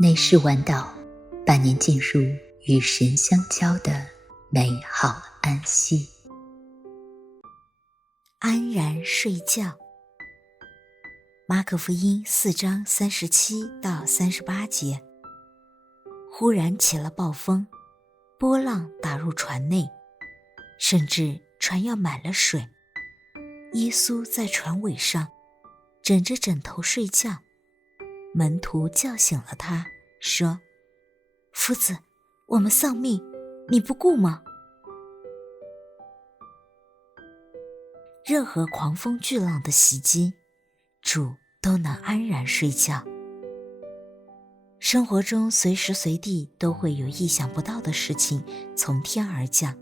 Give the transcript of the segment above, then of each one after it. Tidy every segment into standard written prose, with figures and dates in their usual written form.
内视晚岛，伴您进入与神相交的美好安息。安然睡觉。马可福音4章37到38节。忽然起了暴风，波浪打入船内，甚至船要满了水。耶稣在船尾上枕着枕头睡觉，门徒叫醒了他，说：夫子，我们丧命，你不顾吗？任何狂风巨浪的袭击，主都能安然睡觉。生活中随时随地都会有意想不到的事情从天而降，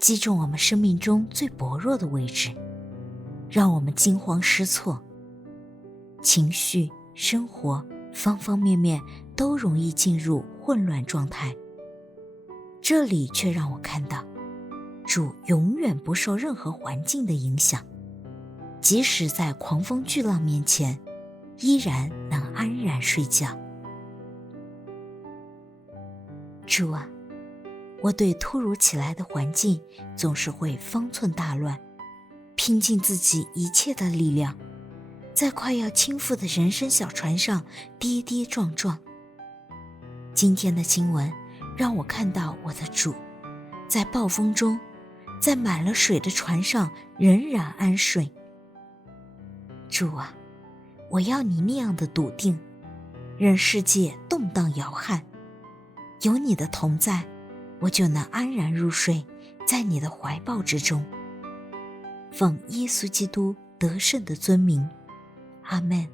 击中我们生命中最薄弱的位置，让我们惊慌失措。情绪、生活方方面面都容易进入混乱状态。这里却让我看到，主永远不受任何环境的影响，即使在狂风巨浪面前，依然能安然睡觉。主啊，我对突如其来的环境总是会方寸大乱，拼尽自己一切的力量，在快要倾覆的人生小船上跌跌撞撞。今天的经文让我看到我的主在暴风中，在满了水的船上仍然安睡。主啊，我要你那样的笃定，任世界动荡摇撼，有你的同在，我就能安然入睡，在你的怀抱之中。奉耶稣基督得胜的尊名，阿们。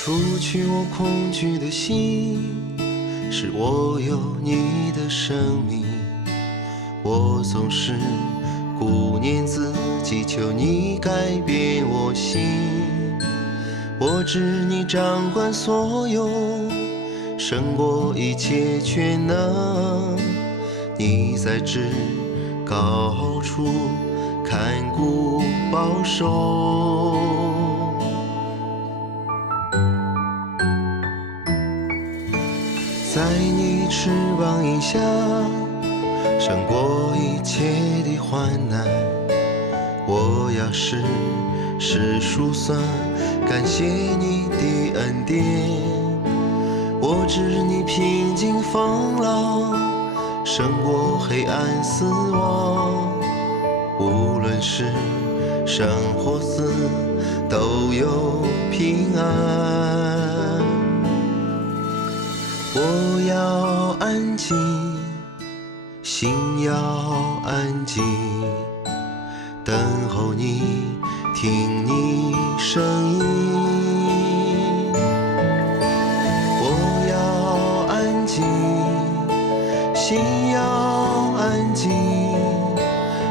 除去我恐惧的心，使我有你的生命。我总是顾念自己，求你改变我心。我知你掌管所有，胜过一切全能。你在至高处看顾保守。在你翅膀以下，胜过一切的患难。我要时时数算，感谢你的恩典。我知你平静风浪，胜过黑暗死亡。无论是生或死，都有平安。我要安静，心要安静，等候你，听你声音。我要安静，心要安静，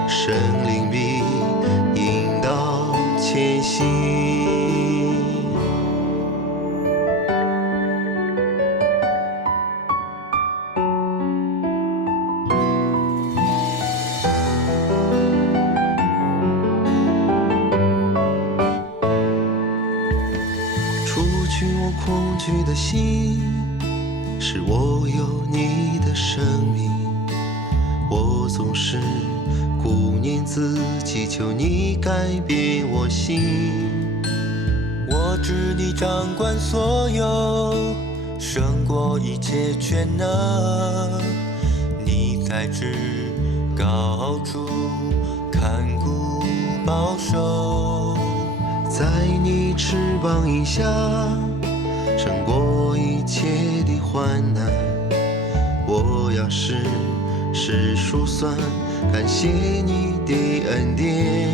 圣灵必引导前行。除去我恐惧的心，使我有你的生命。我总是顾念自己，求你改变我心。我知你掌管所有，胜过一切全能。你在至高处看顾保守。在你翅膀以下，胜过一切的患难。我要时时数算，感谢你的恩典。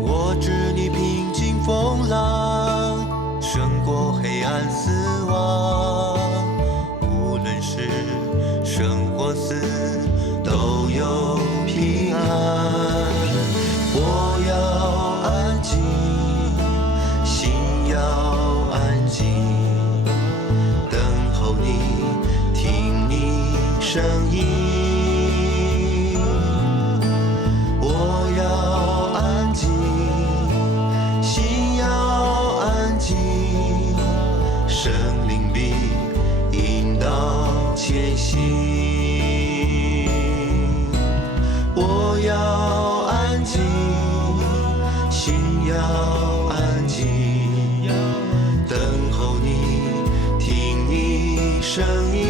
我知你平静风浪，胜过黑暗死亡。生灵必引导前行。我要安静，心要安静，等候你，听你声音。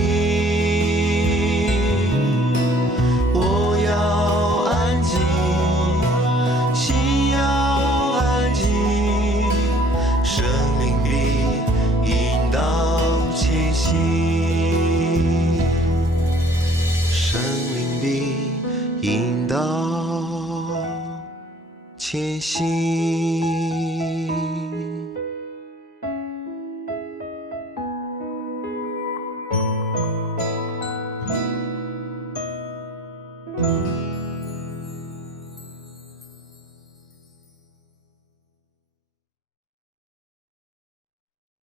我要安静，心要安静，生命必引导前行，生命必引导前行。